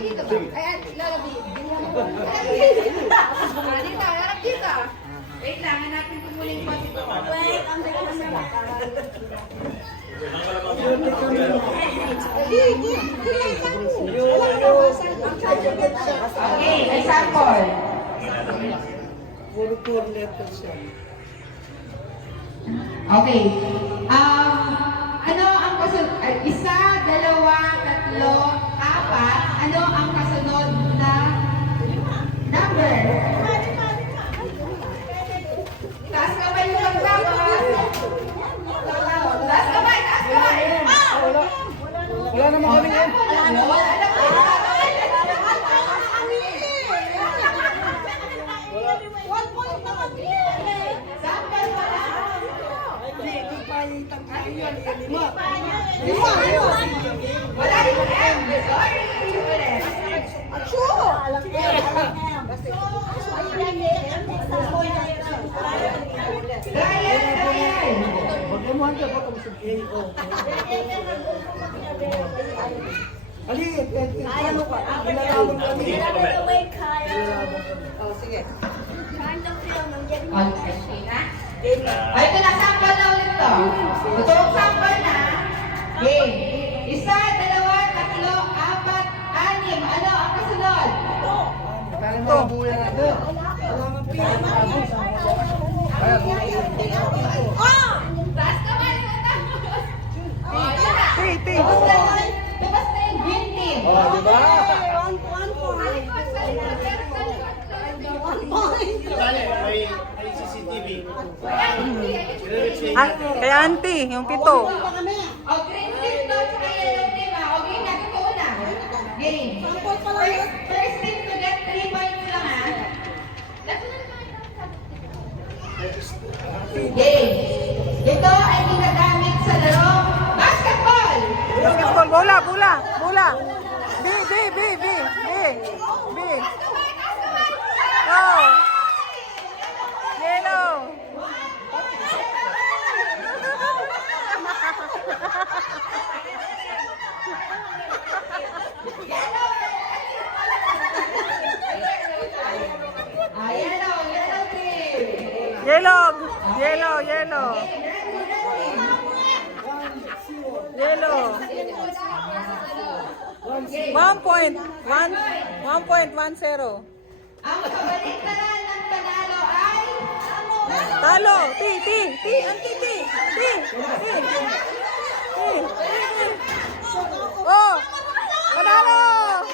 dito ba? Ayan, lalabi. Dito, harap dito. Wait lang, hanapin ko muna yung pati ko. Wait, ang okay, example. Puro letters siya. Okay. Ano ang kasunod? Isa, dalawa, tatlo, apat. Ano ang kasunod na number? Taas kamay yung magbawas. Taas kamay, taas kamay. Wala naman kami yan. Hindi pa yung tangkay yan. Lima. Wala rin mo M. Sorry. Ryan. Bagaimana ka ba kung sa A.O.? Ali, ano ka? Ilalabang kami. Oh, sige. Okay na? Ito na, sample na ulit to. Ito ang sample na. Game. Isa, dalawa, tatlo, apat, anim. Ano ang kasunod? Parang mga buhay natin. Wala nga pila. Taas ka ba? Oh, yun na. Ti. Tapos na yung green team. Oh, di ba? May CCTV. Ah, kay auntie, yung pito. O, green team to, tsaka yellow team ah. O, game natin ko una. Game. First team to get 3 points lang ah. Game. Ito ay ginagamit sa laro basketball. Basketball, bola. B. Oh. Yellow. Yellow team. Yellow. 1.10. Ang kabaliktaran ng panalo ay Talo. Auntie. Oh. Panalo.